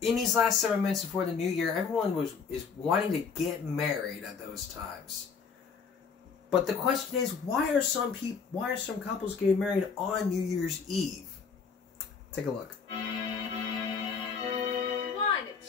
in these last 7 minutes before the new year, everyone is wanting to get married at those times. But the question is, why are some couples getting married on New Year's Eve? Take a look. 1,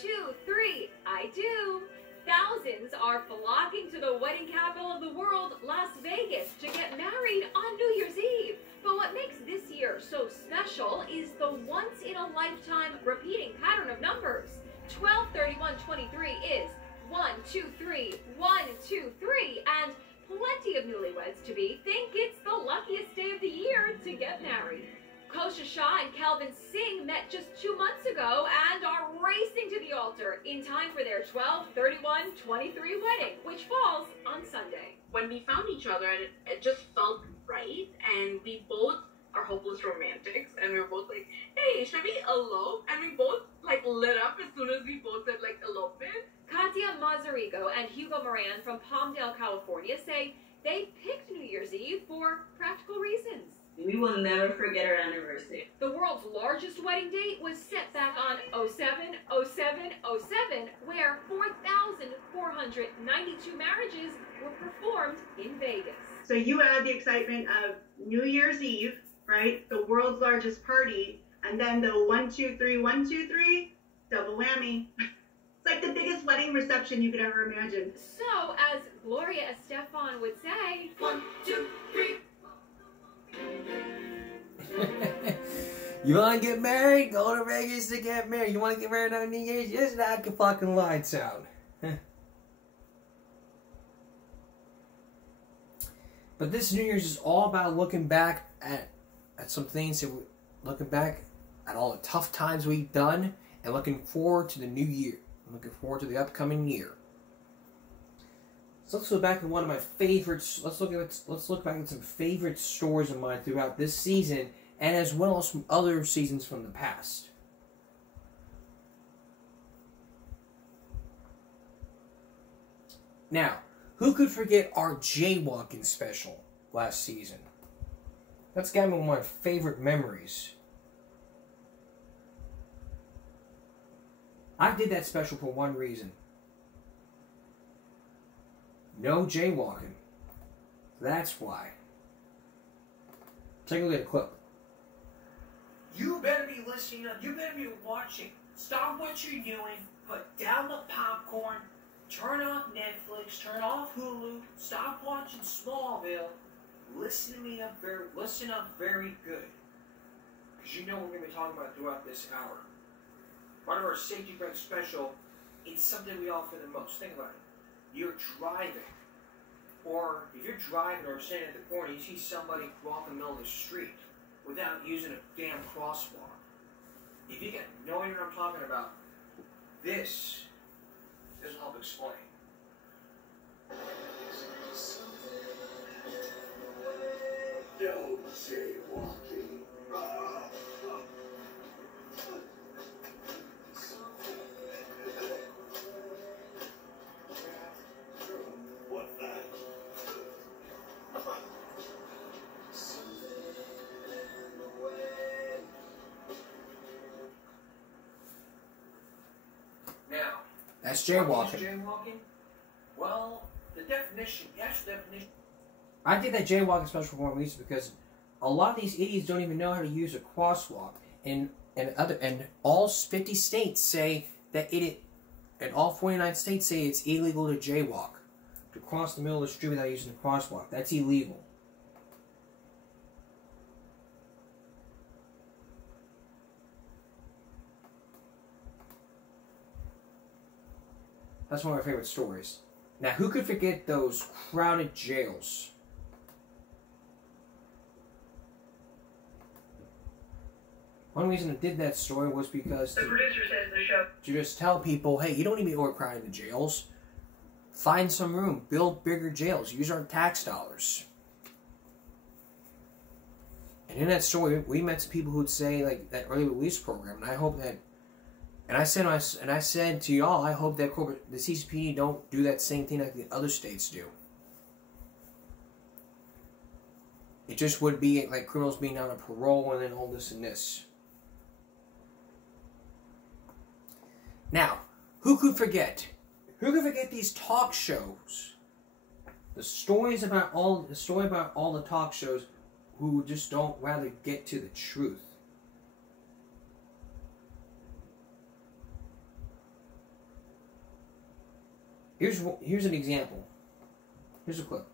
2, 3, I do. Thousands are flocking to the wedding capital of the world, Las Vegas, to get married on New Year's Eve. But what makes this year so special is the once-in-a-lifetime repeating pattern of numbers. 12, 31, 23 is 1, 2, 3, 1, 2, 3, and plenty of newlyweds-to-be think it's the luckiest day of the year to get married. Kosha Shah and Calvin Singh met just 2 months ago and are racing to the altar in time for their 12, 31, 23 wedding, which falls on Sunday. When we found each other, and it just felt right, and we both are hopeless romantics, and we were both like, hey, should we elope? And we both like lit up as soon as we both said like elopement. Katia Mazzarico and Hugo Moran from Palmdale, California say they picked New Year's Eve for practical reasons. We will never forget our anniversary. The world's largest wedding date was set back on 07/07/07, where 4,492 marriages were performed in Vegas. So you add the excitement of New Year's Eve, right? The world's largest party, and then the 1, 2, 3, 1, 2, 3, double whammy. It's like the biggest wedding reception you could ever imagine. So, as Gloria Estefan would say, 1, 2, 3. You want to get married? Go to Vegas to get married. You want to get married on New Year's? Just knock your fucking lights out. But this New Year's is all about looking back at some things that looking back at all the tough times we've done and looking forward to the new year. Looking forward to the upcoming year. So let's go back to one of my favorites. Let's look back at some favorite stories of mine throughout this season, and as well as some other seasons from the past. Now, who could forget our jaywalking special last season? That's got me one of my favorite memories. I did that special for one reason. No jaywalking. That's why. Take a look at the clip. You better be listening up. You better be watching. Stop what you're doing. Put down the popcorn. Turn off Netflix. Turn off Hulu. Stop watching Smallville. Listen up very good. Because you know what we're going to be talking about throughout this hour. Part of our safety break special, it's something we offer the most. Think about it. You're driving, or if you're driving or standing at the corner, you see somebody walk in the middle of the street without using a damn crosswalk. If you get no idea what I'm talking about, this will help explain. No jaywalking. That's jaywalking. Well, the definition. I did that jaywalking special for one reason, because a lot of these idiots don't even know how to use a crosswalk, and all 50 states say that and all 49 states say it's illegal to jaywalk, to cross the middle of the street without using a crosswalk. That's illegal. That's one of my favorite stories. Now, who could forget those crowded jails? One reason I did that story was because The producer says the show. to just tell people, hey, you don't need to be overcrowded in the jails. Find some room. Build bigger jails. Use our tax dollars. And in that story, we met some people who would say, like, that early release program, and I hope that, and I said to y'all, I hope that the CCPD don't do that same thing like the other states do. It just would be like criminals being on a parole and then all this and this. Now, who could forget? Who could forget these talk shows? The story about all the talk shows who just don't rather get to the truth. Here's an example. Here's a clip.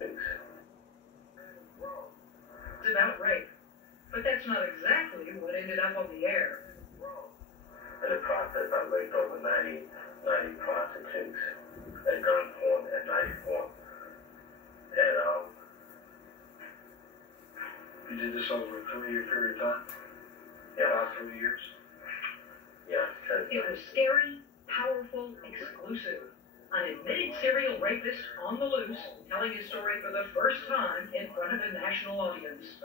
It's about rape, but that's not exactly what ended up on the air. In the process, I raped over 90 prostitutes at gunpoint and knife point. And, you did this over a 3-year period of time? Yeah. About 3 years? Yeah. It was scary, powerful, exclusive. An admitted serial rapist on the loose, telling his story for the first time in front of a national audience.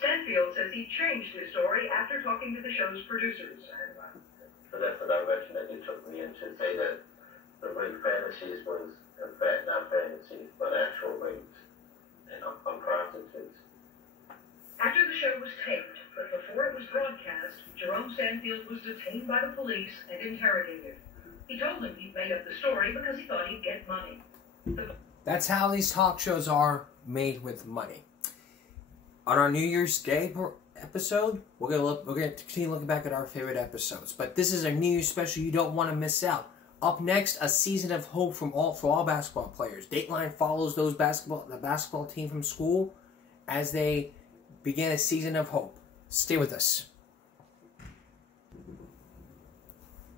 Stanfield says he changed his story after talking to the show's producers. So that's the direction that they took me in, to say that the rape fantasies was, in fact, not fantasies, but actual rapes and prostitutes. After the show was taped, but before it was broadcast, Jerome Stanfield was detained by the police and interrogated. He told them he'd made up the story because he thought he'd get money. That's how these talk shows are made, with money. On our New Year's Day episode, we're gonna continue looking back at our favorite episodes. But this is a New Year's special you don't want to miss out. Up next, a season of hope for all basketball players. Dateline follows the basketball team from school as they begin a season of hope. Stay with us.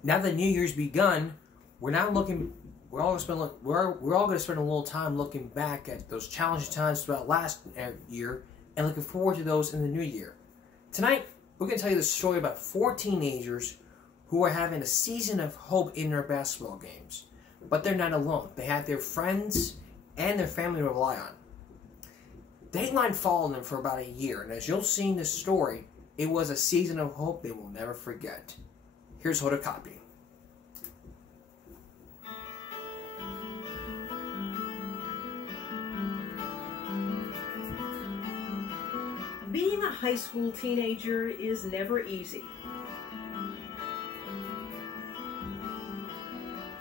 Now that New Year's begun, we're all going to spend a little time looking back at those challenging times throughout last year and looking forward to those in the new year. Tonight, we're going to tell you the story about 4 teenagers who are having a season of hope in their basketball games. But they're not alone. They have their friends and their family to rely on. Dateline followed them for about a year, and as you'll see in this story, it was a season of hope they will never forget. Here's Hoda Kotb. Being a high school teenager is never easy.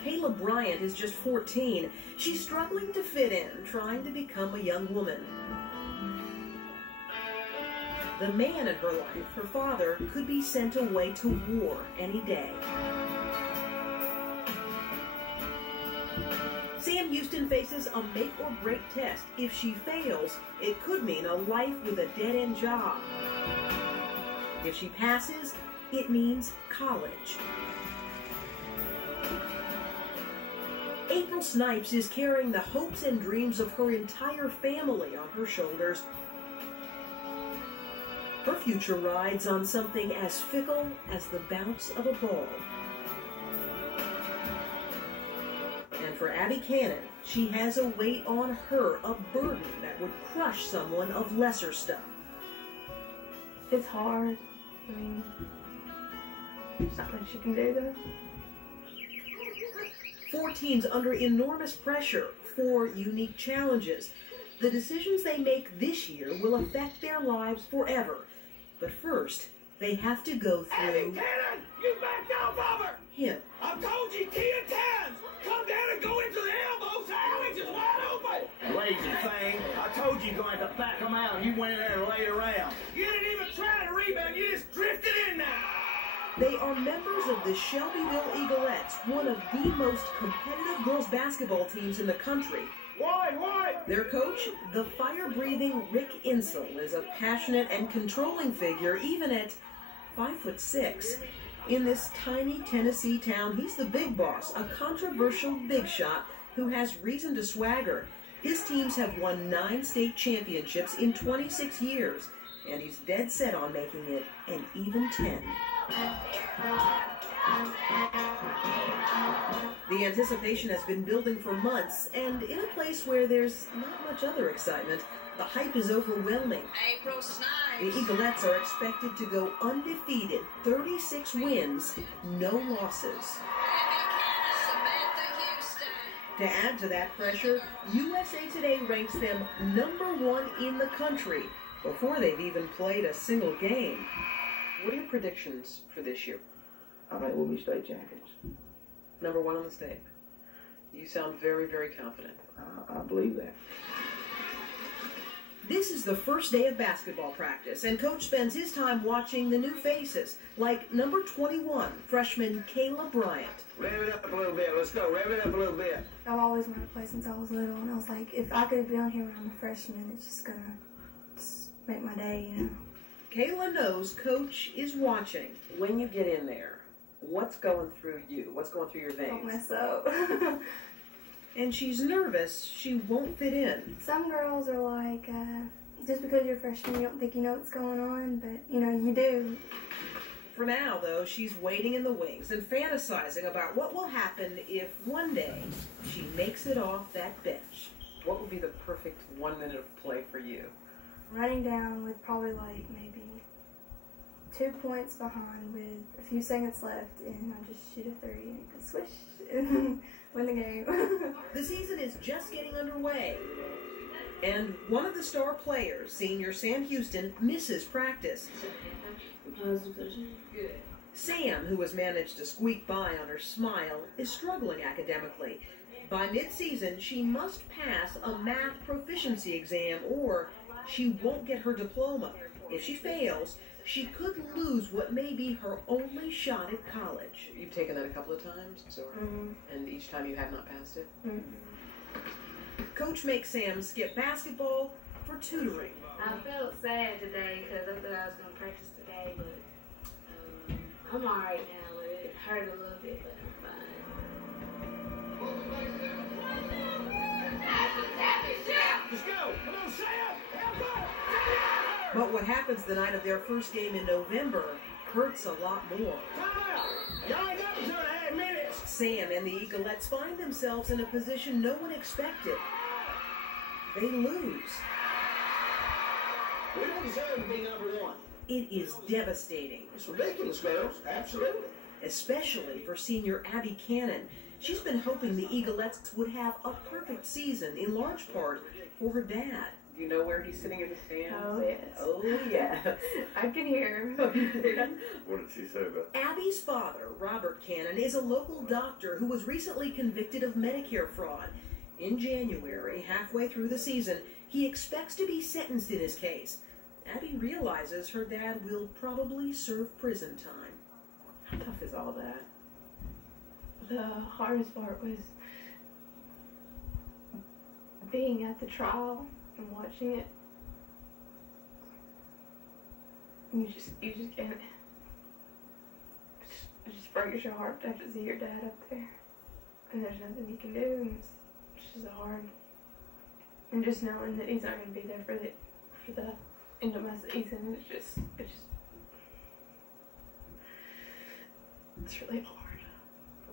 Kayla Bryant is just 14. She's struggling to fit in, trying to become a young woman. The man in her life, her father, could be sent away to war any day. Sam Houston faces a make-or-break test. If she fails, it could mean a life with a dead-end job. If she passes, it means college. April Snipes is carrying the hopes and dreams of her entire family on her shoulders. Her future rides on something as fickle as the bounce of a ball. And for Abby Cannon, she has a weight on her, a burden that would crush someone of lesser stuff. It's hard. I mean, there's not much you can do though. 4 teens under enormous pressure, 4 unique challenges. The decisions they make this year will affect their lives forever. But first, they have to go through... Abby Cannon! You backed off of her! Him. I've told you 10 times! Come down and go into the elbows! The alley's just wide open! Lazy thing. I told you you're going to have to back them out, and you went in there and laid around. You didn't even try to rebound, you just drifted in there! They are members of the Shelbyville Eaglettes, one of the most competitive girls basketball teams in the country. Why? Their coach, the fire-breathing Rick Insell, is a passionate and controlling figure even at 5'6". In this tiny Tennessee town, he's the big boss, a controversial big shot who has reason to swagger. His teams have won 9 state championships in 26 years, and he's dead set on making it an even 10. The anticipation has been building for months, and in a place where there's not much other excitement, the hype is overwhelming. April Snipes! The Eaglettes are expected to go undefeated, 36 wins, no losses. To add to that pressure, USA Today ranks them #1 in the country before they've even played a single game. What are your predictions for this year? I think we'll be state champions. Number one on the state. You sound very, very confident. I believe that. This is the first day of basketball practice, and Coach spends his time watching the new faces, like number 21, freshman Kayla Bryant. Rev it up a little bit. Let's go. Rev it up a little bit. I've always wanted to play since I was little, and I was like, if I could be on here when I'm a freshman, it's just gonna make my day, you know. Kayla knows Coach is watching. When you get in there, what's going through you? What's going through your veins? Don't mess up. And she's nervous she won't fit in. Some girls are like, just because you're a freshman, you don't think you know what's going on, but, you know, you do. For now, though, she's waiting in the wings and fantasizing about what will happen if one day she makes it off that bench. What would be the perfect 1 minute of play for you? Running down with probably like maybe 2 points behind with a few seconds left, and I just shoot a 3 and swish and win the game. The season is just getting underway, and one of the star players, senior Sam Houston, misses practice. Sam, who has managed to squeak by on her smile, is struggling academically. By mid-season, she must pass a math proficiency exam or she won't get her diploma. If she fails, she could lose what may be her only shot at college. You've taken that a couple of times, or, and each time you have not passed it? Coach makes Sam skip basketball for tutoring. I felt sad today because I thought I was going to practice today, but I'm all right now. It hurt a little bit, but I'm fine. Let's go! Come on, Sam! Help her! But what happens the night of their first game in November hurts a lot more. Y'all ain't got 2.5 minutes! Sam and the Eaglettes find themselves in a position no one expected. They lose. We don't deserve to be number one. It is devastating. It's ridiculous, girls. Absolutely. Especially for senior Abby Cannon. She's been hoping the Eaglettes would have a perfect season, in large part for her dad. Do you know where he's sitting in the stands? Oh, yes. Oh, yes. I can hear him. What did she say about that? Abby's father, Robert Cannon, is a local doctor who was recently convicted of Medicare fraud. In January, halfway through the season, he expects to be sentenced in his case. Abby realizes her dad will probably serve prison time. How tough is all that? The hardest part was being at the trial and watching it. You just can't. It just breaks your heart to have to see your dad up there, and there's nothing you can do. And it's just hard. And just knowing that he's not going to be there for the end of my season, it's really hard.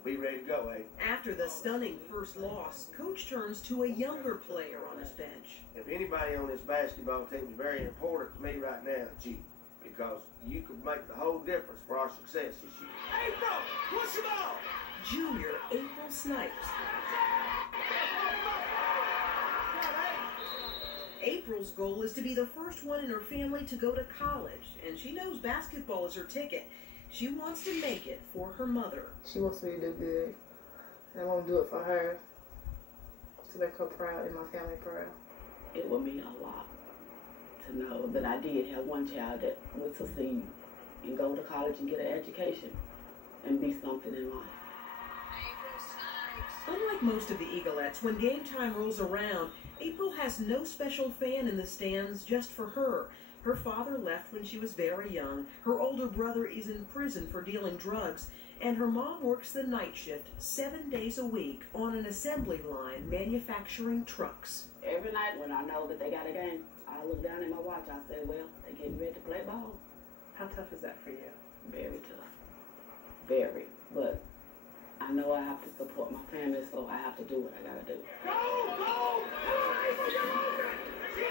Be ready to go, eh? After the stunning first loss, Coach turns to a younger player on his bench. If anybody on this basketball team is very important to me right now, it's you. Because you could make the whole difference for our success this year. April, push the ball! Junior April Snipes. April's goal is to be the first one in her family to go to college, and she knows basketball is her ticket. She wants to make it for her mother. She wants me to do good, and I want to do it for her, to make her proud and my family proud. It will mean a lot to know that I did have one child that was a senior and go to college and get an education and be something in life. Unlike most of the Eaglettes, when game time rolls around, April has no special fan in the stands just for her. Her father left when she was very young, her older brother is in prison for dealing drugs, and her mom works the night shift 7 days a week on an assembly line manufacturing trucks. Every night when I know that they got a game, I look down at my watch, I say, well, they're getting ready to play ball. How tough is that for you? Very tough. Very. But I know I have to support my family, so I have to do what I gotta do.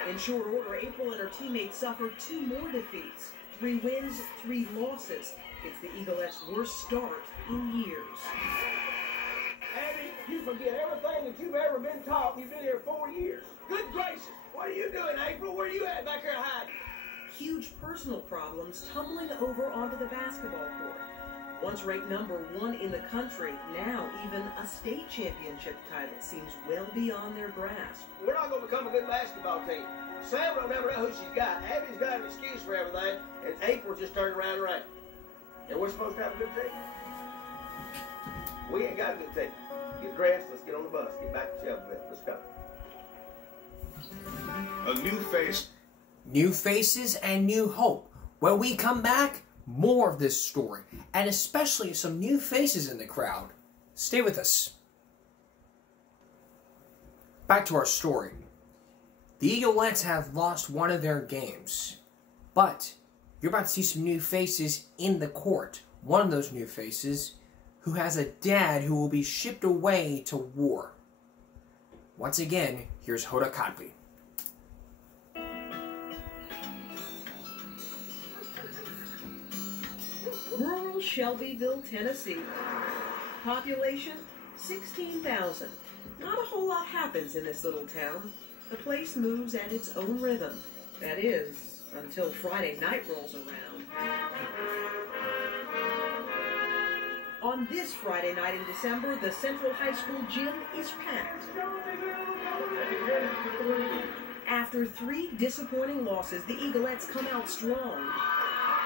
In short order, April and her teammates suffered 2 more defeats. 3 wins, 3 losses. It's the Eaglettes' worst start in years. Abby, you forget everything that you've ever been taught. You've been here 4 years. Good gracious. What are you doing, April? Where are you at back here hiding? huge personal problems tumbling over onto the basketball court. Once ranked #1 in the country, now even a state championship title seems well beyond their grasp. We're not going to become a good basketball team. Sam don't never know who she's got. Abby's got an excuse for everything, and April just turned around and around. And we're supposed to have a good team? We ain't got a good team. Get dressed, let's get on the bus, get back to Shelbyville. Let's go. A new face. New faces and new hope. When we come back, more of this story, and especially some new faces in the crowd. Stay with us. Back to our story. The Eaglettes have lost one of their games, but you're about to see some new faces in the court. One of those new faces who has a dad who will be shipped away to war. Once again, here's Hoda Kotb. Rural Shelbyville, Tennessee. Population 16,000. Not a whole lot happens in this little town. The place moves at its own rhythm. That is, until Friday night rolls around. On this Friday night in December, the Central High School gym is packed. After 3 disappointing losses, the Eaglettes come out strong.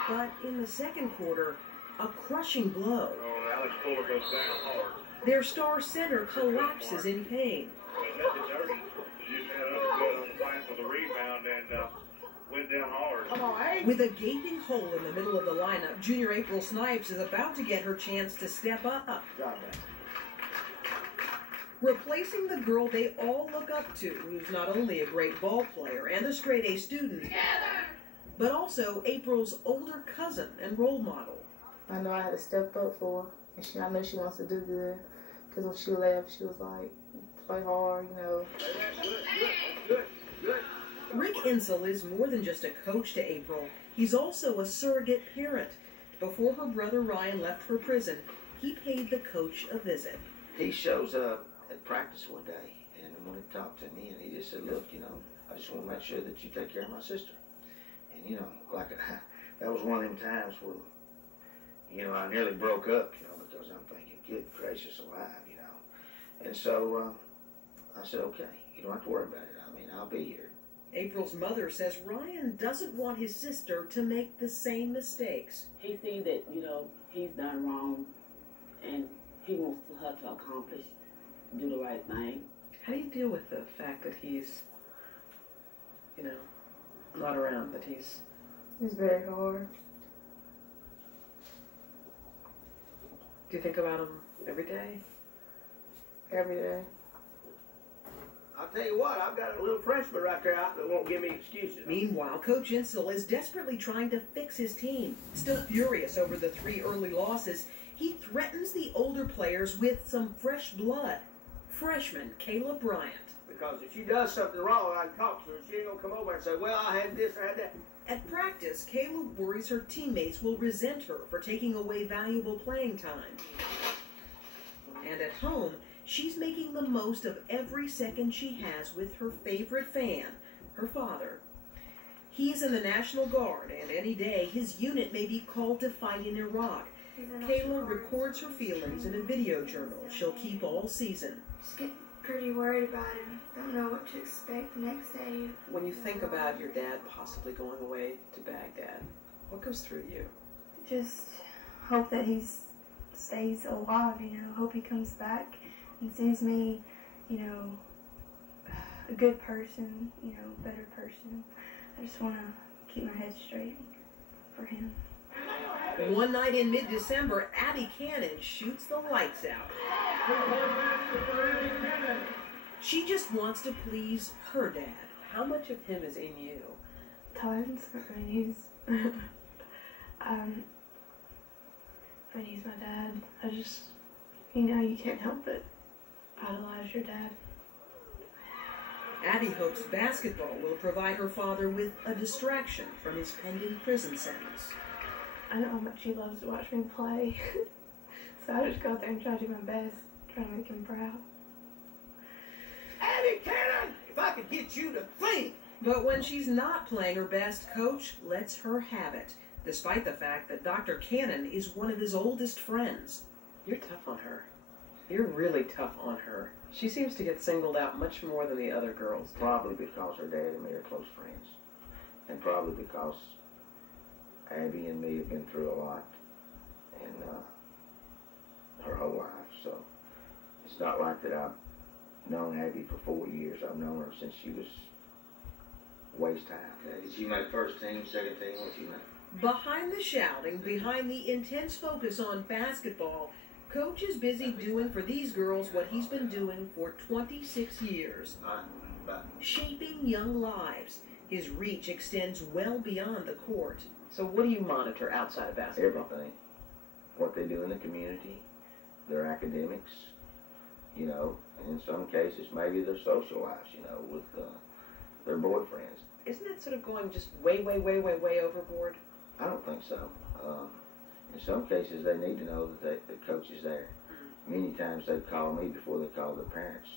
But in the second quarter, a crushing blow. Alex Fuller goes down hard. Their star center collapses in pain. Nothing dirty. She just had underfoot on the glass with a rebound and went down hard. With a gaping hole in the middle of the lineup, junior April Snipes is about to get her chance to step up. Replacing the girl they all look up to, who's not only a great ball player and a straight-A student, but also April's older cousin and role model. I know I had to step up for her, and I know she wants to do good. Because when she left, she was like, play hard, you know. Rick Insel is more than just a coach to April. He's also a surrogate parent. Before her brother Ryan left for prison, he paid the coach a visit. He shows up at practice one day, and wanted to talk to me, and he just said, look, you know, I just want to make sure that you take care of my sister. And, you know, like, that was one of them times where, you know, I nearly broke up, you know, because I'm thinking, good gracious alive, you know. And so I said, okay, you don't have to worry about it. I mean, I'll be here. April's mother says Ryan doesn't want his sister to make the same mistakes. He sees that, you know, he's done wrong, and he wants her to accomplish, do the right thing. How do you deal with the fact that he's, you know, not around, that he's... It's very hard. Do you think about him every day? Every day. I'll tell you what, I've got a little freshman right there that won't give me excuses. Meanwhile, Coach Insel is desperately trying to fix his team. Still furious over the 3 early losses, he threatens the older players with some fresh blood. Freshman Kayla Bryant. Because if she does something wrong, I can talk to her. She ain't going to come over and say, well, I had this, I had that. At practice, Kayla worries her teammates will resent her for taking away valuable playing time. And at home, she's making the most of every second she has with her favorite fan, her father. He's in the National Guard, and any day his unit may be called to fight in Iraq. Kayla records her feelings in a video journal she'll keep all season. Just get pretty worried about him. Don't know what to expect the next day. When you think about your dad possibly going away to Baghdad, what goes through you? Just hope that he stays alive, you know. Hope he comes back and sees me, you know, a good person, you know, better person. I just want to keep my head straight for him. One night in mid-December, Abby Cannon shoots the lights out. She just wants to please her dad. How much of him is in you? Tons. I mean, he's my dad. I just, you know, you can't help but idolize your dad. Abby hopes basketball will provide her father with a distraction from his pending prison sentence. I know how much he loves to watch me play, so I just go out there and try to do my best, try to make him proud. Abby Cannon, if I could get you to think. But when she's not playing her best, Coach lets her have it, despite the fact that Dr. Cannon is one of his oldest friends. You're tough on her. You're really tough on her. She seems to get singled out much more than the other girls do. Probably because her dad and me are close friends. And probably because Abby and me have been through a lot. And her whole life. So it's not like that I've known Abby for 4 years. I've known her since she was waist high. Did she make first team, second team? What she make? Behind the shouting, behind the intense focus on basketball, Coach is busy doing for these girls what he's been doing for 26 years. Shaping young lives. His reach extends well beyond the court. So what do you monitor outside of basketball? Everything. What they do in the community, their academics, you know, and in some cases maybe their social lives, you know, with their boyfriends. Isn't that sort of going just way overboard? I don't think so. In some cases, they need to know that the coach is there. Many times they call me before they call their parents.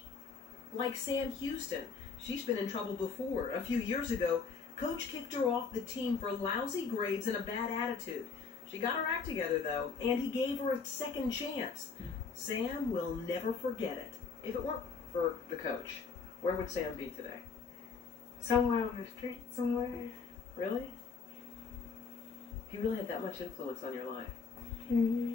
Like Sam Houston. She's been in trouble before. A few years ago, Coach kicked her off the team for lousy grades and a bad attitude. She got her act together, though, and he gave her a second chance. Sam will never forget it. If it weren't for the coach, where would Sam be today? Somewhere on the street, somewhere. Really? He really had that much influence on your life. Mm-hmm.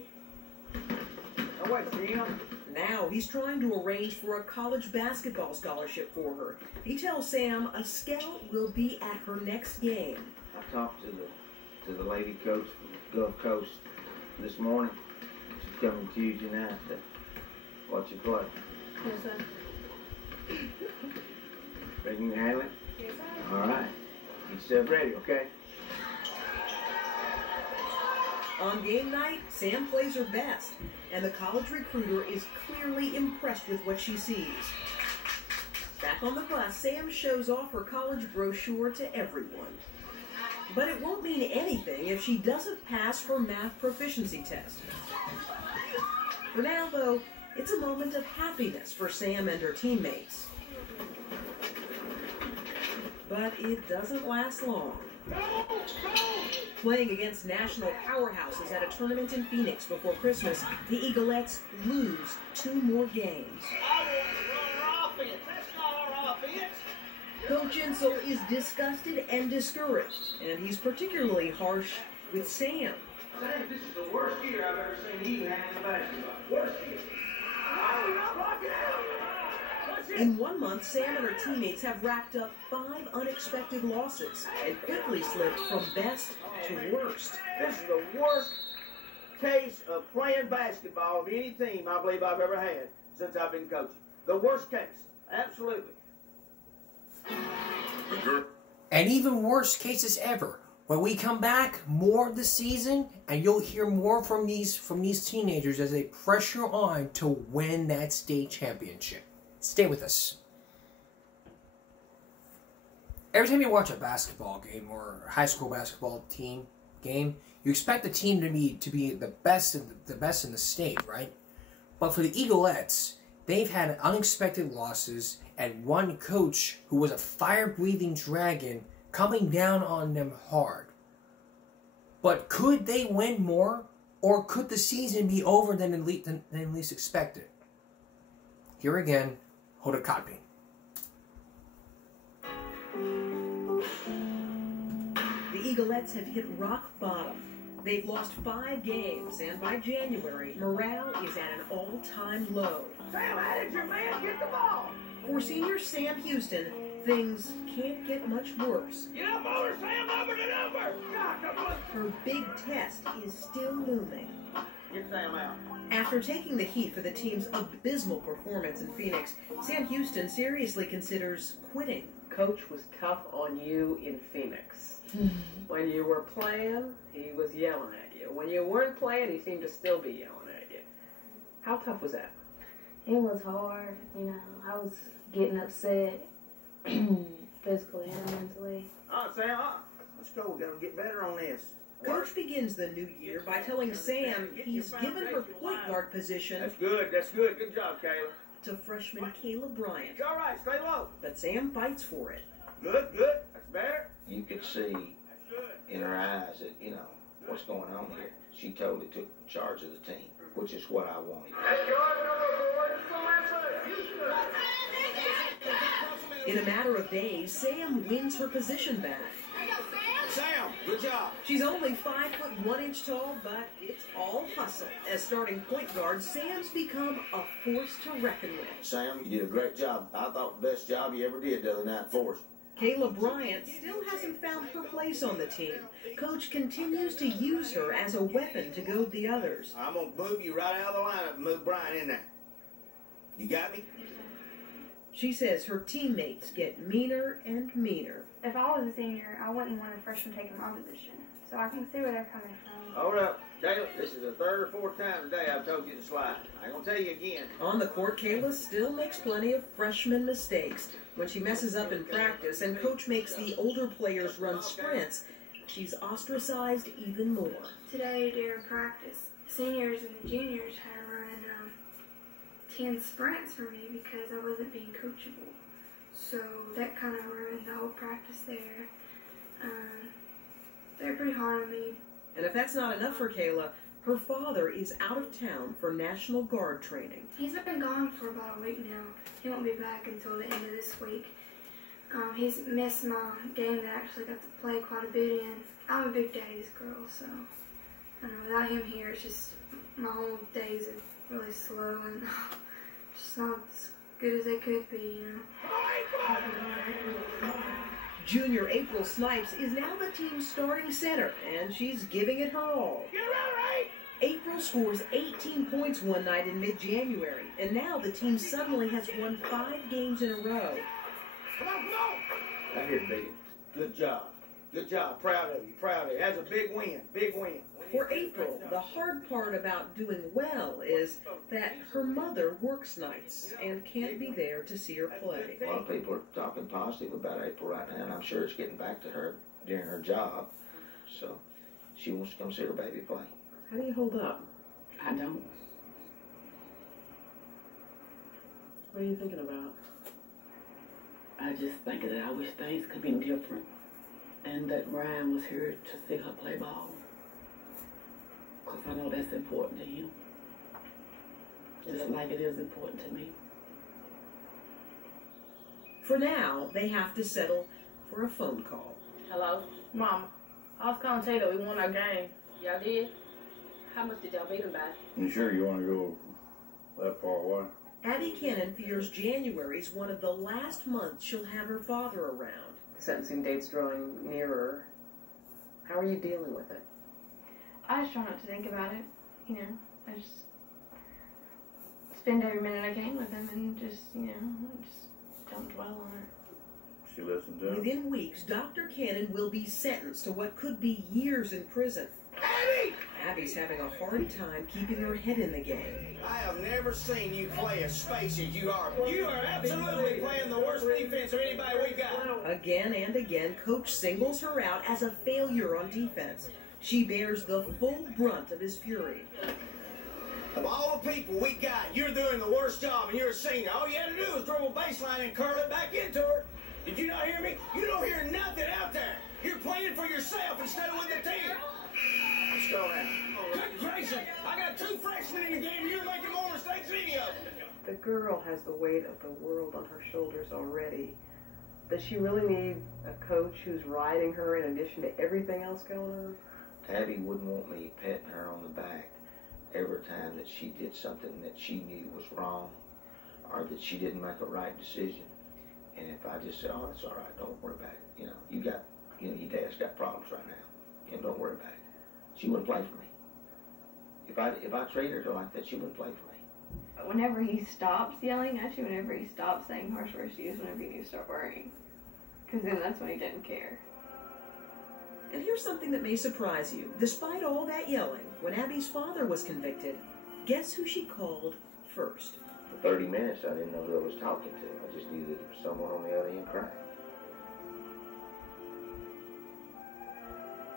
Oh, wait, Sam. Now he's trying to arrange for a college basketball scholarship for her. He tells Sam a scout will be at her next game. I talked to the lady coach from Gulf Coast this morning. She's coming Tuesday night to watch you play. Yes, sir. Ready to handle it? Yes, sir. All right. Get yourself ready, okay? On game night, Sam plays her best, and the college recruiter is clearly impressed with what she sees. Back on the bus, Sam shows off her college brochure to everyone. But it won't mean anything if she doesn't pass her math proficiency test. For now, though, it's a moment of happiness for Sam and her teammates. But it doesn't last long. Playing against national powerhouses at a tournament in Phoenix before Christmas, the Eaglettes lose 2 more games. Coach Insel is disgusted and discouraged, and he's particularly harsh with Sam. Sam, this is the worst year I've ever seen you handle basketball. Worst year. In 1 month, Sam and her teammates have racked up 5 unexpected losses and quickly slipped from best to worst. This is the worst case of playing basketball of any team I believe I've ever had since I've been coaching. The worst case. Absolutely. And even worse cases ever. When we come back, more of the season, and you'll hear more from these teenagers as they pressure on to win that state championship. Stay with us. Every time you watch a basketball game or a high school basketball team game, you expect the team to be the best in the state, right? But for the Eaglettes, they've had unexpected losses and one coach who was a fire-breathing dragon coming down on them hard. But could they win more, or could the season be over than least expected? Here again, Hoda Kotb. The Eaglettes have hit rock bottom. They've lost 5 games, and by January, morale is at an all-time low. Sam, how did your man get the ball? For senior Sam Houston, things can't get much worse. Get up over, Sam, over the number! Her big test is still looming. Get Sam out. After taking the heat for the team's abysmal performance in Phoenix, Sam Houston seriously considers quitting. Coach was tough on you in Phoenix. When you were playing, he was yelling at you. When you weren't playing, he seemed to still be yelling at you. How tough was that? It was hard, you know. I was getting upset physically and mentally. All right, Sam, let's go. We got to get better on this. Coach begins the new year by telling Sam he's given her point guard position. That's good. That's good. Good job, Kayla. To freshman Kayla Bryant. All right, stay low. But Sam fights for it. Good, good. That's better. You could see in her eyes that, you know, what's going on here. She totally took charge of the team, which is what I wanted. In a matter of days, Sam wins her position back. Sam, good job. She's only 5 foot 1 inch tall, but it's all hustle. As starting point guard, Sam's become a force to reckon with. Sam, you did a great job. I thought the best job you ever did the other night for us. Kayla Bryant still hasn't found her place on the team. Coach continues to use her as a weapon to goad the others. I'm going to move you right out of the lineup and move Bryant in there. You got me? She says her teammates get meaner and meaner. If I was a senior, I wouldn't want a freshman taking my position. So I can see where they're coming from. Hold up. Kayla, this is the 3rd or 4th time today I've told you to slide. I ain't going to tell you again. On the court, Kayla still makes plenty of freshman mistakes. When she messes up in practice and Coach makes the older players run sprints, she's ostracized even more. Today during practice, seniors and the juniors had to run 10 sprints for me because I wasn't being coachable. So that kind of ruined the whole practice there. They're pretty hard on me. And if that's not enough for Kayla, her father is out of town for National Guard training. He's been gone for about a week now. He won't be back until the end of this week. He's missed my game that I actually got to play quite a bit in. I'm a big daddy's girl, so I know without him here, it's just my whole days are really slow and just not as good as they could be, you know. Junior April Snipes is now the team's starting center, and she's giving it her all. You're all right. April scores 18 points one night in mid-January, and now the team suddenly has won 5 games in a row. Come on, come on. Right here, baby. Good job. Good job. Proud of you. Proud of you. That's a big win. Big win. For April, the hard part about doing well is that her mother works nights and can't be there to see her play. A lot of people are talking positive about April right now, and I'm sure it's getting back to her during her job. So she wants to come see her baby play. How do you hold up? I don't. What are you thinking about? I just think that I wish things could be different, and that Ryan was here to see her play ball. Because I know that's important to him. Just like it is important to me. For now, they have to settle for a phone call. Hello? Mama, I was calling to tell you that we won our game. Y'all did? How much did y'all beat them by? You sure you want to go that far away? Abby Cannon fears January's one of the last months she'll have her father around. Sentencing date's drawing nearer. How are you dealing with it? I just try not to think about it. You know, I just spend every minute I can with him and just, you know, just don't dwell on it. She listened to him. Within weeks, Dr. Cannon will be sentenced to what could be years in prison. Abby! Abby's having a hard time keeping her head in the game. I have never seen you play as spacey as you are. You are absolutely playing the worst defense of anybody we got. Again and again, Coach singles her out as a failure on defense. She bears the full brunt of his fury. Of all the people we got, you're doing the worst job and you're a senior. All you had to do was dribble baseline and curl it back into her. Did you not hear me? You don't hear nothing out there. You're playing for yourself instead of with the team. Let's go now. Good gracious, I got 2 freshmen in the game. You're making more mistakes than any of them. The girl has the weight of the world on her shoulders already. Does she really need a coach who's riding her in addition to everything else going on? Abby wouldn't want me patting her on the back every time that she did something that she knew was wrong or that she didn't make a right decision. And if I just said, oh, it's all right, don't worry about it. You know, your dad's got problems right now. Don't worry about it. She wouldn't play for me. If I treated her like that, she wouldn't play for me. Whenever he stops yelling at you, whenever he stops saying harsh words to you, is whenever you need to start worrying. Because then that's when he didn't care. And here's something that may surprise you. Despite all that yelling, when Abby's father was convicted, guess who she called first? For 30 minutes, I didn't know who I was talking to. I just knew that there was someone on the other end crying.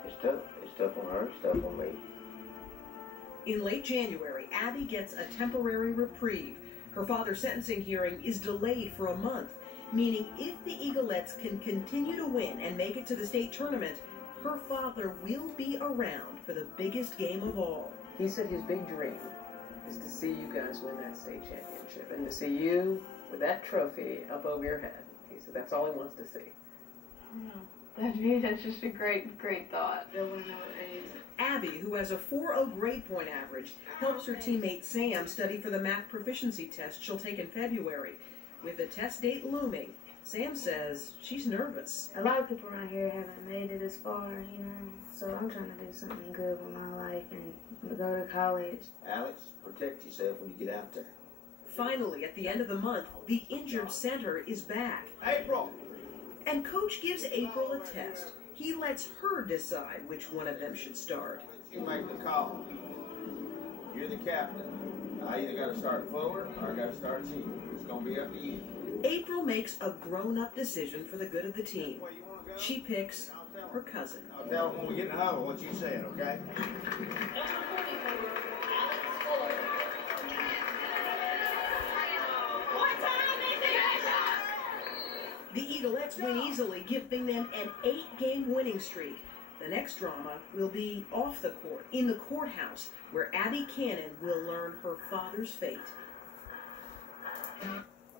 It's tough. It's tough on her. It's tough on me. In late January, Abby gets a temporary reprieve. Her father's sentencing hearing is delayed for a month. meaning if the Eaglettes can continue to win and make it to the state tournament, her father will be around for the biggest game of all. He said his big dream is to see you guys win that state championship and to see you with that trophy up over your head. He said that's all he wants to see. That's just a great thought. Abby, who has a 4.0 grade point average, helps her teammate Sam study for the math proficiency test she'll take in February. With the test date looming, Sam says she's nervous. A lot of people around here haven't made it as far, you know, so I'm trying to do something good with my life and go to college. Alex, protect yourself when you get out there. Finally, at the end of the month, the injured center is back. April! And Coach gives April a test. He lets her decide which one of them should start. You make the call. You're the captain. I either got to start forward or I got to start cheating. It's going to be up to you. April makes a grown-up decision for the good of the team. She picks her cousin. I'll tell them when we get in the huddle what you said, okay? The Eaglettes win easily, giving them an 8-game winning streak. The next drama will be off the court, in the courthouse, where Abby Cannon will learn her father's fate.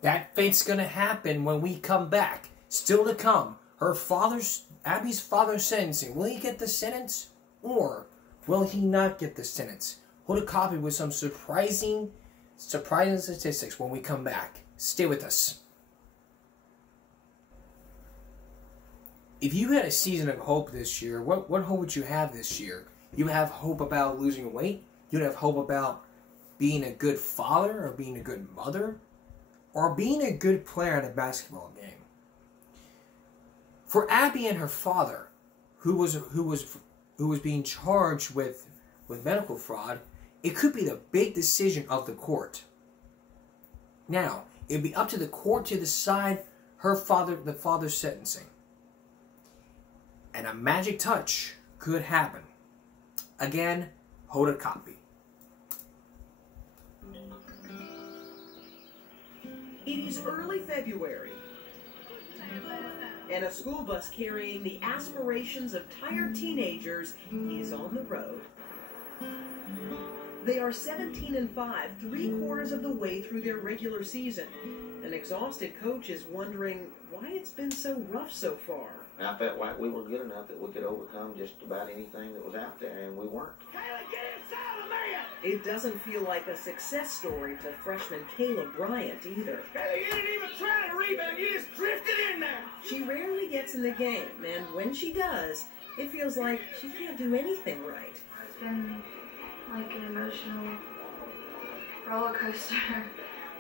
That fate's gonna happen when we come back. Still to come, Abby's father's sentencing. Will he get the sentence, or will he not get the sentence? Hold a copy with some surprising statistics when we come back. Stay with us. If you had a season of hope this year, what hope would you have this year? You would have hope about losing weight? You would have hope about being a good father or being a good mother? Or being a good player at a basketball game? For Abby and her father, who was being charged with medical fraud, it could be the big decision of the court. Now, it would be up to the court to decide the father's sentencing. And a magic touch could happen. Again, hold a copy. It is early February, and a school bus carrying the aspirations of tired teenagers is on the road. They are 17-5, 3/4 of the way through their regular season. An exhausted coach is wondering why it's been so rough so far. I felt like we were good enough that we could overcome just about anything that was out there, and we weren't. Kayla, get inside of me! It doesn't feel like a success story to freshman Kayla Bryant either. Kayla, you didn't even try to rebound, you just drifted in there! She rarely gets in the game, and when she does, it feels like she can't do anything right. It's been like an emotional roller coaster.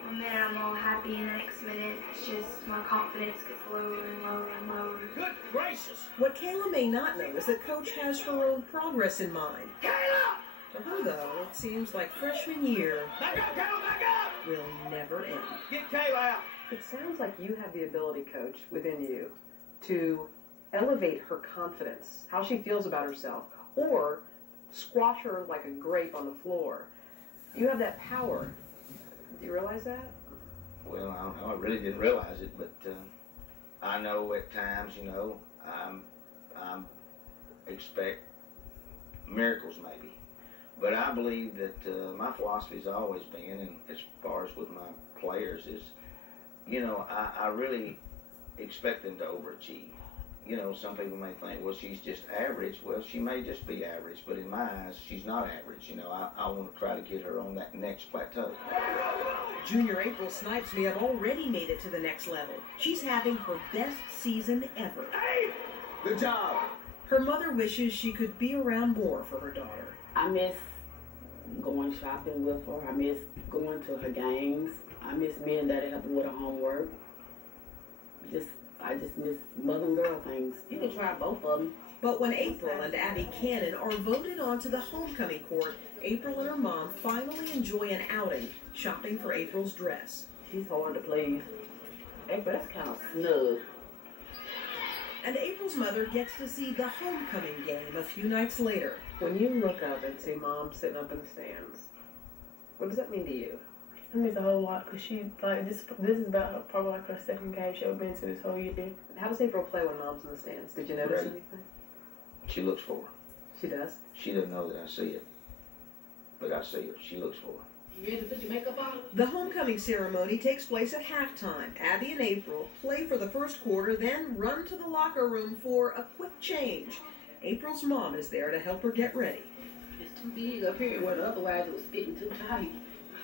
One minute I'm all happy, and the next minute it's just my confidence gets lower and lower and lower. Good gracious! What Kayla may not know is that Coach has her own progress in mind. Kayla! For her, though, it seems like freshman year back up, Kayla, back up! Will never end. Get Kayla out! It sounds like you have the ability, Coach, within you to elevate her confidence, how she feels about herself, or squash her like a grape on the floor. You have that power. Do you realize that? Well, I don't know. I really didn't realize it, but I know at times, you know, I expect miracles maybe. But I believe that my philosophy has always been, and as far as with my players, is, you know, I really expect them to overachieve. You know, some people may think, well, she's just average. Well, she may just be average, but in my eyes, she's not average. You know, I want to try to get her on that next plateau. Junior April Snipes may have already made it to the next level. She's having her best season ever. Hey! Good job! Her mother wishes she could be around more for her daughter. I miss going shopping with her. I miss going to her games. I miss me and Daddy helping with her homework. I just miss mother and girl things. You can try both of them. But when April and Abby Cannon are voted onto the homecoming court, April and her mom finally enjoy an outing, shopping for April's dress. She's hard to please. April, that's kind of snug. And April's mother gets to see the homecoming game a few nights later. When you look up and see Mom sitting up in the stands, what does that mean to you? It means a whole lot because she, like, this is about probably like her second game she's been to this whole year. How does April play when Mom's in the stands? Did you notice anything? She looks for her. She does? She doesn't know that I see it, but I see her. She looks for her. You ready to put your makeup on? The homecoming ceremony takes place at halftime. Abby and April play for the first quarter, then run to the locker room for a quick change. April's mom is there to help her get ready. It's too big up here, well, otherwise it was fitting too tight.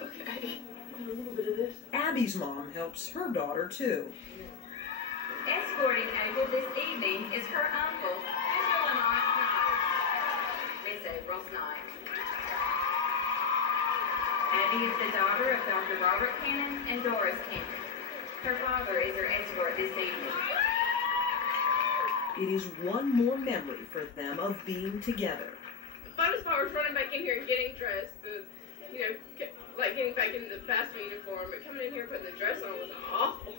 Okay, a little bit of this. Abby's mom helps her daughter too. Escorting April this evening is her uncle, Mr. Lamont Snipes. Miss April Snipes. Abby is the daughter of Dr. Robert Cannon and Doris Cannon. Her father is her escort this evening. It is one more memory for them of being together. The funnest part was running back in here and getting dressed. Like getting back into the basketball uniform, but coming in here and putting the dress on was awful.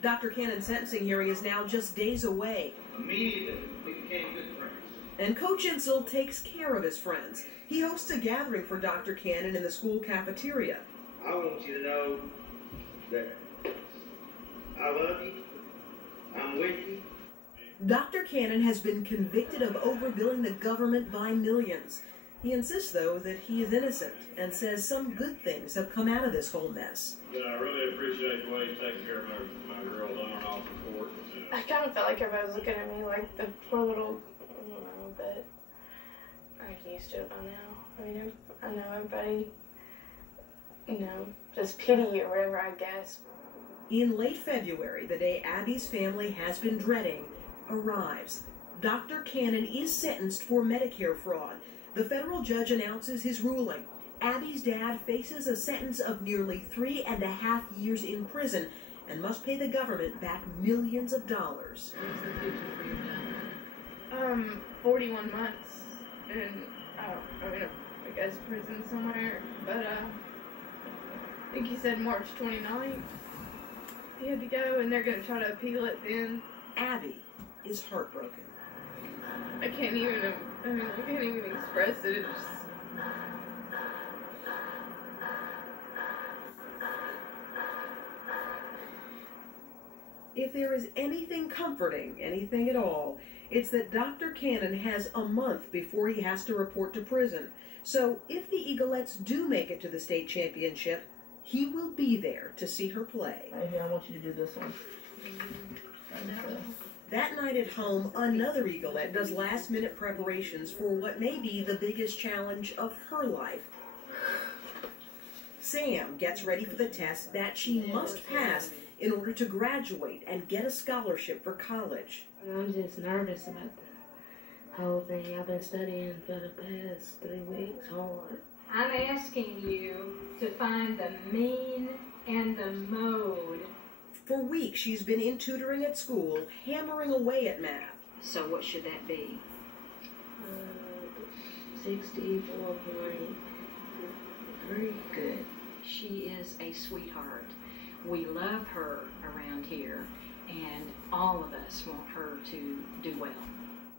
Dr. Cannon's sentencing hearing is now just days away. Immediately, we became good friends. And Coach Insel takes care of his friends. He hosts a gathering for Dr. Cannon in the school cafeteria. I want you to know that I love you. I'm with you. Dr. Cannon has been convicted of overbilling the government by millions. He insists, though, that he is innocent and says some good things have come out of this whole mess. But I really appreciate the way you're taking care of my girl on and off the court. I kind of felt like everybody was looking at me like the poor little, I don't know, but I'm used to it by now. I mean, I know everybody, just pity or whatever, I guess. In late February, the day Abby's family has been dreading arrives. Dr. Cannon is sentenced for Medicare fraud. The federal judge announces his ruling. Abby's dad faces a sentence of nearly 3.5 years in prison and must pay the government back millions of dollars. 41 months in, I guess prison somewhere, but I think he said March 29th he had to go, and they're going to try to appeal it then. Abby is heartbroken. I can't even express it. It's just... If there is anything comforting, anything at all, it's that Dr. Cannon has a month before he has to report to prison. So if the Eaglettes do make it to the state championship, he will be there to see her play. Right here, I want you to do this one. That night at home, another Eaglet does last-minute preparations for what may be the biggest challenge of her life. Sam gets ready for the test that she must pass in order to graduate and get a scholarship for college. I'm just nervous about the whole thing. I've been studying for the past 3 weeks hard. I'm asking you to find the mean and the mode. For weeks, she's been in tutoring at school, hammering away at math. So what should that be? 64.3. Good. She is a sweetheart. We love her around here, and all of us want her to do well.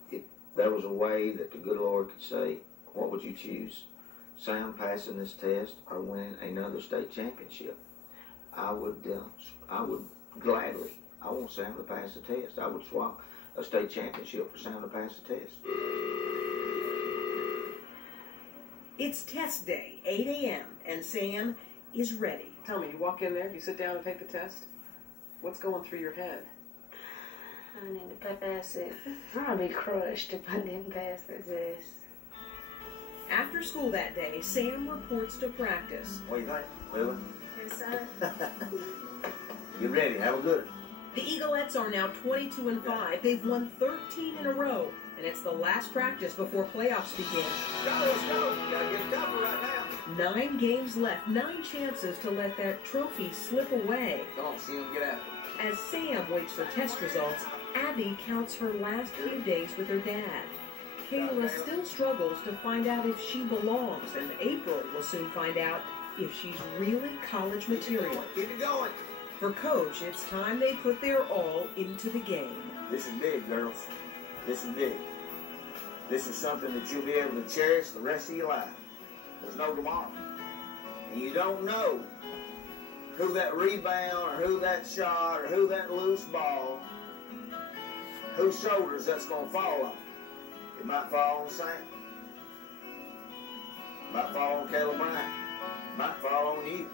If there was a way that the good Lord could say, what would you choose? Sam passing this test or winning another state championship? I would gladly. I want Sam to pass the test. I would swap a state championship for Sam to pass the test. It's test day, 8 a.m., and Sam is ready. Tell me, you walk in there, you sit down and take the test? What's going through your head? I need to pass it. I'll be crushed if I didn't pass the test. After school that day, Sam reports to practice. What do you think, Lily? Yes, sir. Get ready. Have a good one. The Eaglettes are now 22-5. They've won 13 in a row, and it's the last practice before playoffs begin. Let's go. You gotta get tougher right now. 9 games left, 9 chances to let that trophy slip away. Come on, see him get after it. As Sam waits for test results, Abby counts her last few days with her dad. Kayla still struggles to find out if she belongs, and April will soon find out if she's really college material. Keep it going. For Coach, it's time they put their all into the game. This is big, girls. This is big. This is something that you'll be able to cherish the rest of your life. There's no tomorrow. And you don't know who that rebound or who that shot or who that loose ball, whose shoulders that's going to fall on. It might fall on Sam. It might fall on Caleb Bryant. It might fall on you.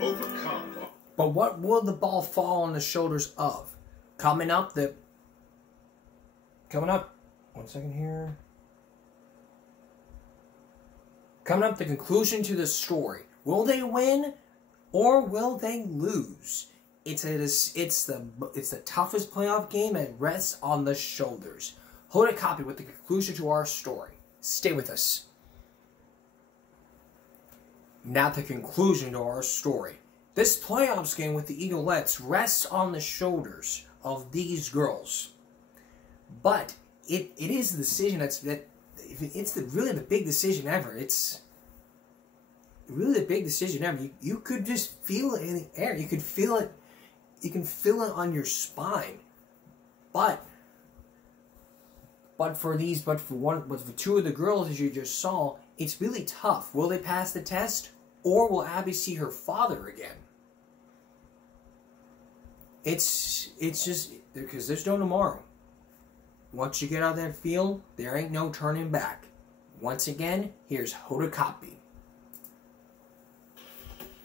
Overcome. But what will the ball fall on the shoulders of? Coming up, one second here. Coming up, the conclusion to the story. Will they win or will they lose? It's the toughest playoff game and it rests on the shoulders. Hold a copy with the conclusion to our story. Stay with us. Now the conclusion to our story. This playoffs game with the Eaglettes rests on the shoulders of these girls. But it is the decision it's really the big decision ever. It's really the big decision ever. You could just feel it in the air. You could feel it. You can feel it on your spine. But for two of the girls, as you just saw, it's really tough. Will they pass the test, or will Abby see her father again? It's just because there's no tomorrow. Once you get out of that field, there ain't no turning back. Once again, here's Hoda Kotb.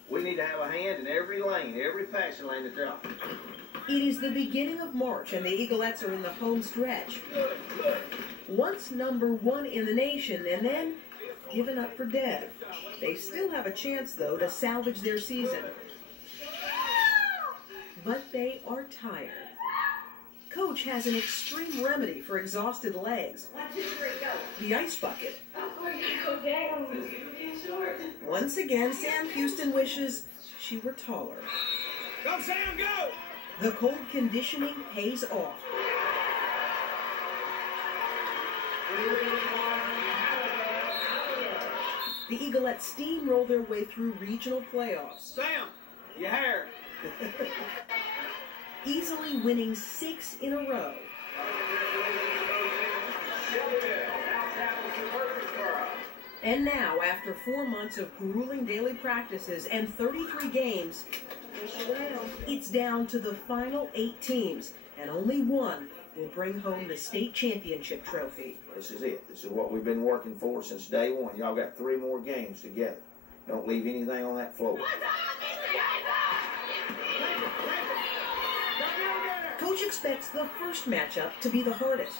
We need to have a hand in every lane, every passing lane that they're on. It is the beginning of March, and the Eaglettes are in the home stretch. Once #1 in the nation, and then given up for dead. They still have a chance, though, to salvage their season. But they are tired. Coach has an extreme remedy for exhausted legs. 1, 2, 3, go. The ice bucket. Oh, we're gonna go down. It's getting short. Once again, Sam Houston wishes she were taller. Go, Sam, go! The cold conditioning pays off. The Eaglettes steamroll their way through regional playoffs. Sam, your hair. Easily winning 6 in a row. And now, after 4 months of grueling daily practices and 33 games, it's down to the final 8 teams, and only one will bring home the state championship trophy. This is it. This is what we've been working for since day one. Y'all got 3 more games together. Don't leave anything on that floor. Coach expects the first matchup to be the hardest.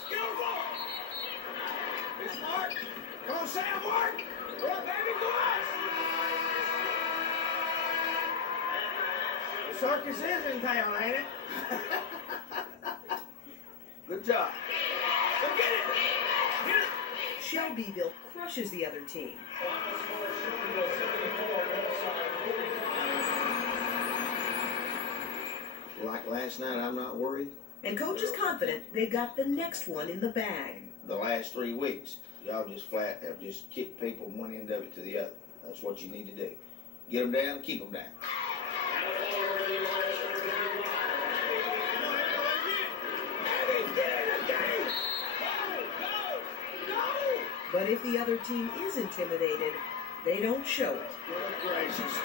It's Mark. Come on, Sam, Mark. Go on, baby, go on. The circus is in town, ain't it? Good job. Go get it. Get it. Shelbyville crushes the other team. Like last night, I'm not worried. And Coach is confident they've got the next one in the bag. The last 3 weeks, y'all just flat have just kicked people from one end of it to the other. That's what you need to do. Get them down, keep them down. But if the other team is intimidated, they don't show it. Good gracious.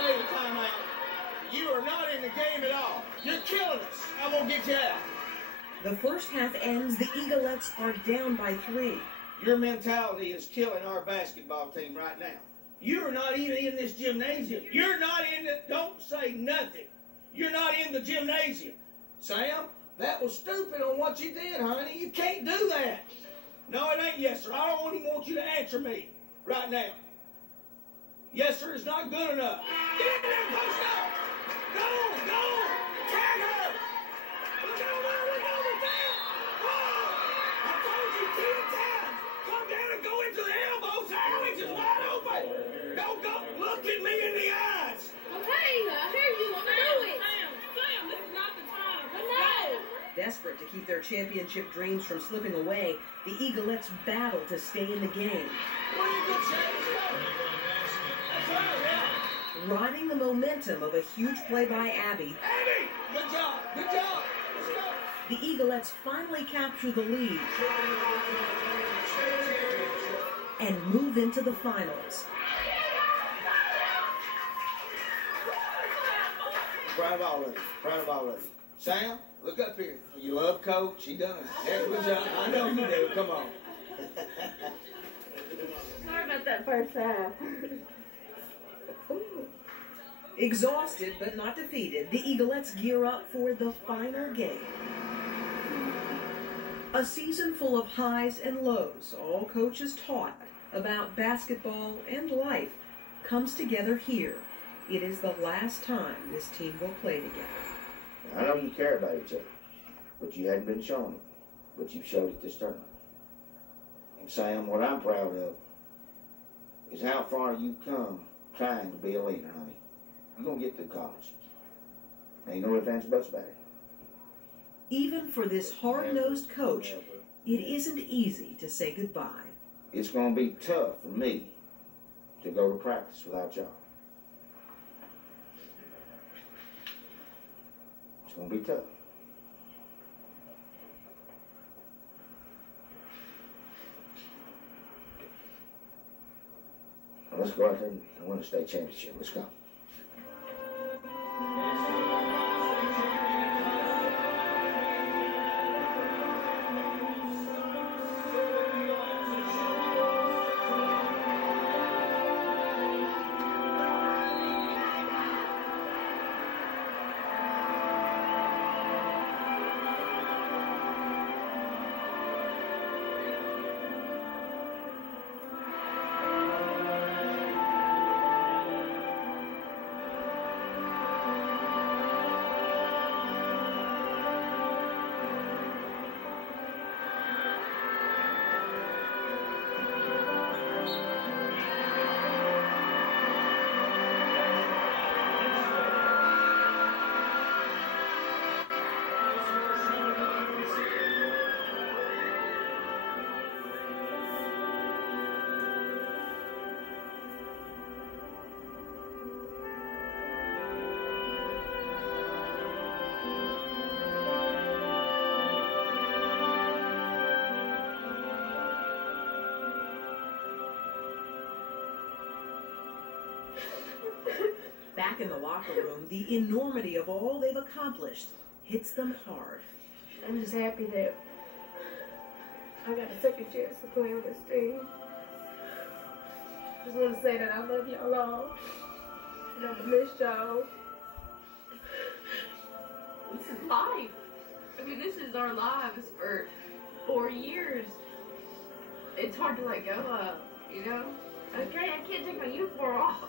Hey, time out. You are not in the game at all. You're killing us. I'm going to get you out. The first half ends. The Eaglettes are down by 3. Your mentality is killing our basketball team right now. You're not even in this gymnasium. You're not in it. Don't say nothing. You're not in the gymnasium. Sam, that was stupid on what you did, honey. You can't do that. No, it ain't yes, sir. I don't even want you to answer me right now. Yes, sir, it's not good enough. Get in there, post up. Go, go. Tag her. Look over there. Oh, I told you 10 times. Come down and go into the elbows. The alley is wide open. Go. Look at me in the eyes. Okay, I hear you. I'm gonna do it. Sam, this is not the time. No. Desperate to keep their championship dreams from slipping away, the Eaglettes battle to stay in the game. Riding the momentum of a huge play by Abby. Abby, good job. Let's go. The Eaglettes finally capture the lead and move into the finals. Proud of all of you. Proud of all of you. Sam, look up here. You love Coach. He done an excellent job. I know you do. Come on. Sorry about that first half. Exhausted but not defeated, the Eaglettes gear up for the final game. A season full of highs and lows, all coaches taught about basketball and life, comes together here. It is the last time this team will play together. I know you care about each other, but you hadn't been showing it. But you've showed it this tournament. And Sam, what I'm proud of is how far you've come trying to be a leader, honey. You're going to get through college. Ain't no ifs, ands, buts about it. Even for this hard-nosed coach, it isn't easy to say goodbye. It's going to be tough for me to go to practice without y'all. It's going to be tough. Well, let's go out there and win a state championship. Let's go. Back in the locker room, the enormity of all they've accomplished hits them hard. I'm just happy that I got a second chance to play with this team. Just want to say that I love y'all all. And I miss y'all. This is life. I mean, this is our lives for 4 years. It's hard to let go of, you know? Okay, I can't take my uniform off.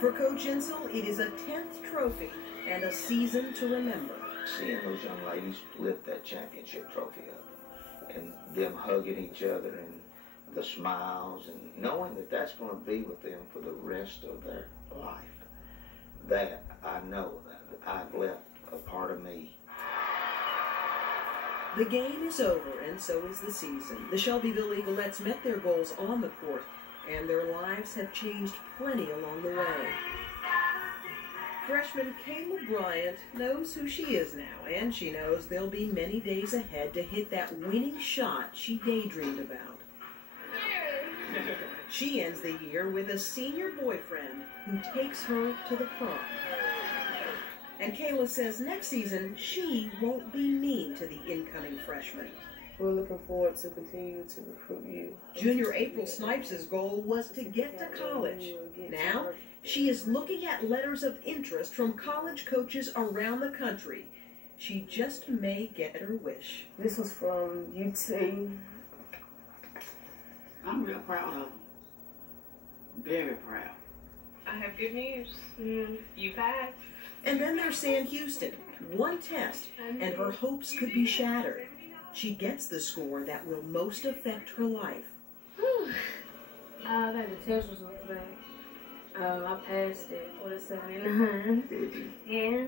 For Coach Insel, it is a 10th trophy and a season to remember. Seeing those young ladies lift that championship trophy up and them hugging each other and the smiles and knowing that that's going to be with them for the rest of their life, that I know that I've left a part of me. The game is over, and so is the season. The Shelbyville Eaglettes met their goals on the court, and their lives have changed plenty along the way. Freshman Kayla Bryant knows who she is now, and she knows there'll be many days ahead to hit that winning shot she daydreamed about. She ends the year with a senior boyfriend who takes her to the prom. And Kayla says next season she won't be mean to the incoming freshmen. We're looking forward to continue to recruit you. Junior April Snipes' goal was to get to college. Now, she is looking at letters of interest from college coaches around the country. She just may get her wish. This was from UT. I'm real proud of them. Very proud. I have good news. You passed. And then there's Sam Houston. One test, and her hopes could be shattered. She gets the score that will most affect her life. I think the test was today. I passed it with a 79. Did you? Yeah.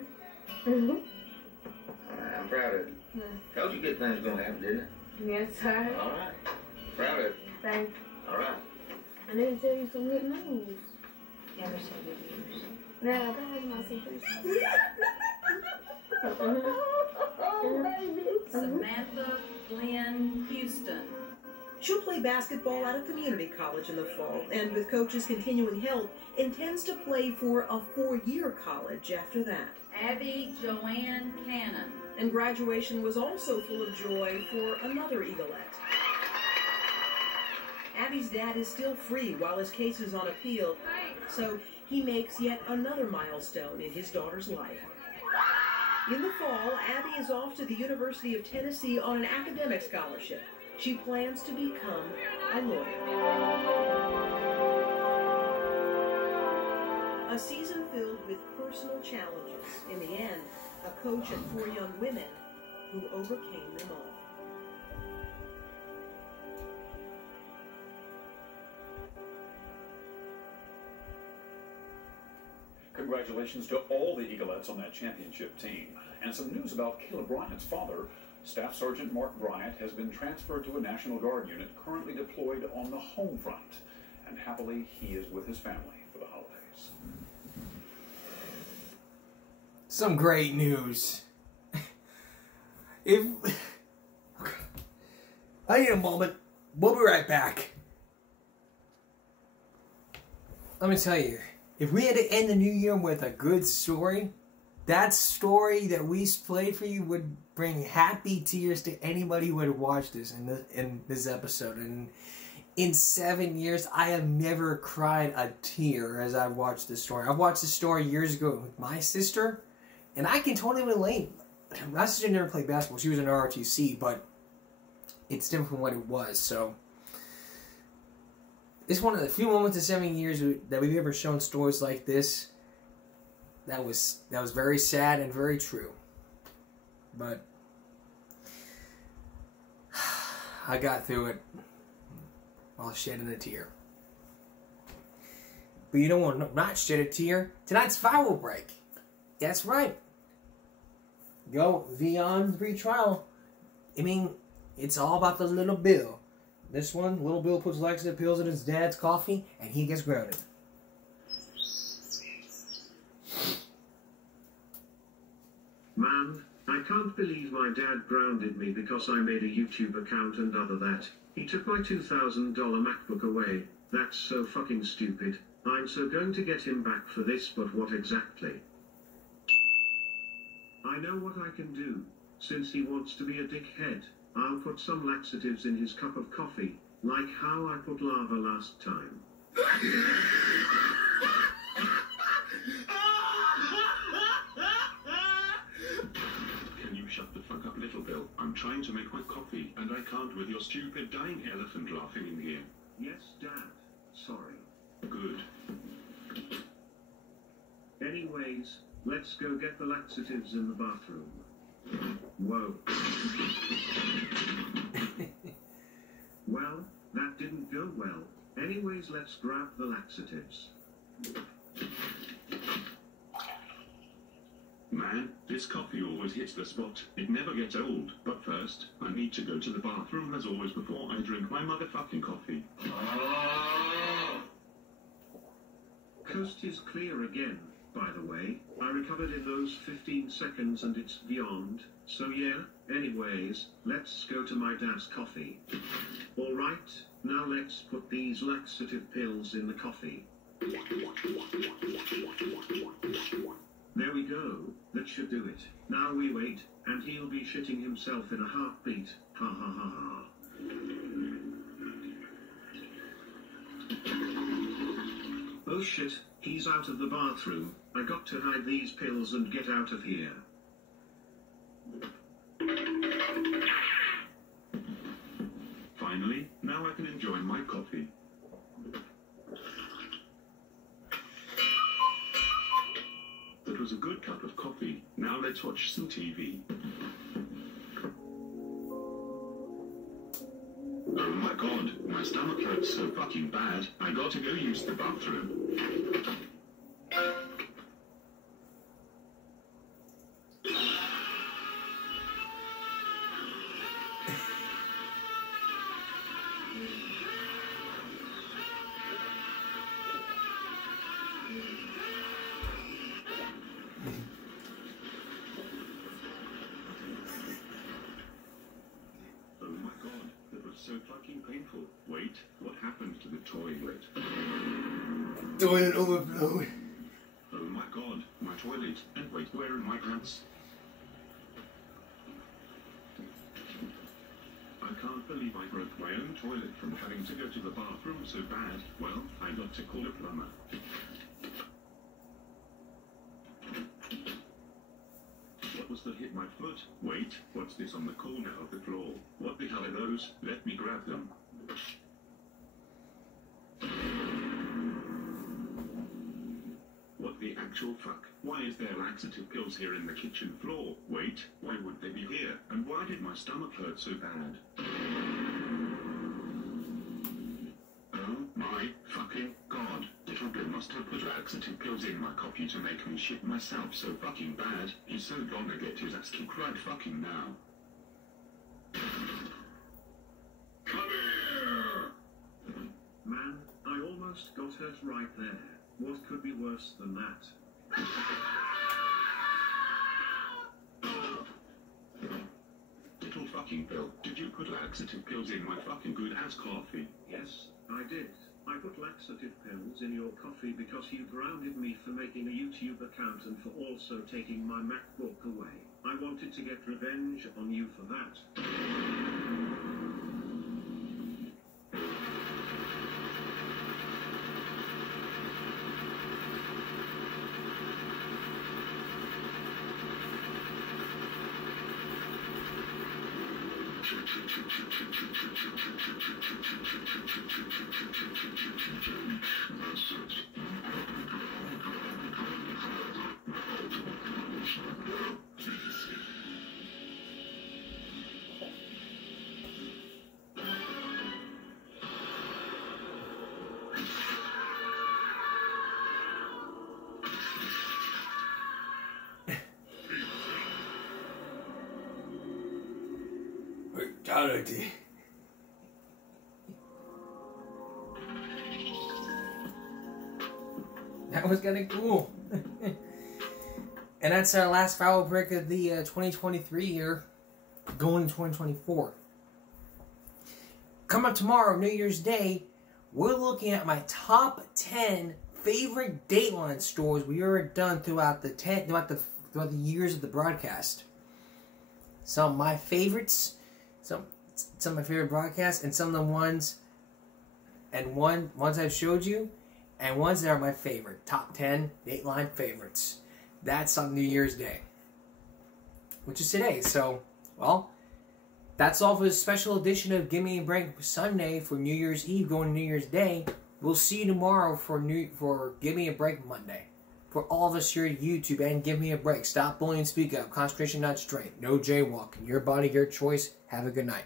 I'm proud of you. Told you good things going to happen, didn't it? Yes, sir. All right. Proud of you. Thank you. All right. I didn't tell you some good news. Never said good news. Now, that was my secret. Samantha Glenn Houston. She'll play basketball at a community college in the fall, and with coaches' continuing help, intends to play for a 4-year college after that. Abby Joanne Cannon. And graduation was also full of joy for another Eagleette. Abby's dad is still free while his case is on appeal, so he makes yet another milestone in his daughter's life. In the fall, Abby is off to the University of Tennessee on an academic scholarship. She plans to become a lawyer. A season filled with personal challenges. In the end, a coach and 4 young women who overcame them all. Congratulations to all the Eaglettes on that championship team. And some news about Caleb Bryant's father. Staff Sergeant Mark Bryant has been transferred to a National Guard unit currently deployed on the home front. And happily, he is with his family for the holidays. Some great news. I need a moment. We'll be right back. Let me tell you, if we had to end the new year with a good story, that story that we played for you would bring happy tears to anybody who would watch this in this episode. And in 7 years, I have never cried a tear as I've watched this story. I watched this story years ago with my sister, and I can totally relate. My sister never played basketball. She was in ROTC, but it's different from what it was. So it's one of the few moments in 7 years that we've ever shown stories like this. That was very sad and very true. But I got through it while shedding a tear. But you know what? Not shed a tear. Tonight's file will break. That's right. Go beyond retrial. I mean, it's all about the little Bill. This one, little Bill puts laxative pills in his dad's coffee, and he gets grounded. Man, I can't believe my dad grounded me because I made a YouTube account and other that. He took my $2,000 MacBook away. That's so fucking stupid. I'm so going to get him back for this, but what exactly? I know what I can do. Since he wants to be a dickhead, I'll put some laxatives in his cup of coffee, like how I put lava last time. Can you shut the fuck up, little Bill? I'm trying to make my coffee, and I can't with your stupid dying elephant laughing in here. Yes, Dad. Sorry. Good. Anyways, let's go get the laxatives in the bathroom. Whoa. Well, that didn't go well. Anyways, let's grab the laxatives. Man, this coffee always hits the spot. It never gets old. But first, I need to go to the bathroom as always before I drink my motherfucking coffee. Coast is clear again, by the way. I recovered in those 15 seconds and it's beyond. So yeah, anyways, let's go to my dad's coffee. Alright, now let's put these laxative pills in the coffee. There we go, that should do it. Now we wait, and he'll be shitting himself in a heartbeat. Ha ha ha ha. Oh shit, he's out of the bathroom. I got to hide these pills and get out of here. Finally, now I can enjoy my coffee. That was a good cup of coffee. Now let's watch some TV. Oh my god, my stomach hurts so fucking bad. I gotta go use the bathroom. So so fucking painful. Wait, what happened to the toilet? Toilet overflowed. Oh my god, my toilet. And wait, where are my pants? I can't believe I broke my own toilet from having to go to the bathroom so bad. Well, I got to call a plumber. What was that hit my foot? Wait, what's this on the corner of the floor? What the hell are those? Let me grab them. What the actual fuck? Why is there laxative pills here in the kitchen floor? Wait, why would they be here? And why did my stomach hurt so bad? Oh my fucking god. Little Bill must have put laxative pills in my coffee to make me shit myself so fucking bad. He's so gonna get his ass kicked right fucking now. Come here! Man, I almost got hurt right there. What could be worse than that? Little fucking Bill, did you put laxative pills in my fucking good ass coffee? Yes, I did. I put laxative pills in your coffee because you grounded me for making a YouTube account and for also taking my MacBook away. I wanted to get revenge on you for that. Fatality. That was kind of cool. And that's our last foul break of the 2023 year, going to 2024. Coming up tomorrow, New Year's Day, we're looking at my top 10 favorite Dateline stories we've ever done throughout the years of the broadcast. Some of my favorites, some of my favorite broadcasts, and some of the ones I've showed you, and ones that are my favorite. Top 10 Dateline favorites. That's on New Year's Day, which is today. So, well, that's all for this special edition of Give Me a Break Sunday for New Year's Eve going to New Year's Day. We'll see you tomorrow for Give Me a Break Monday. For all of us here at YouTube, and Give Me a Break. Stop bullying, speak up. Concentration, not strength. No jaywalking. Your body, your choice. Have a good night.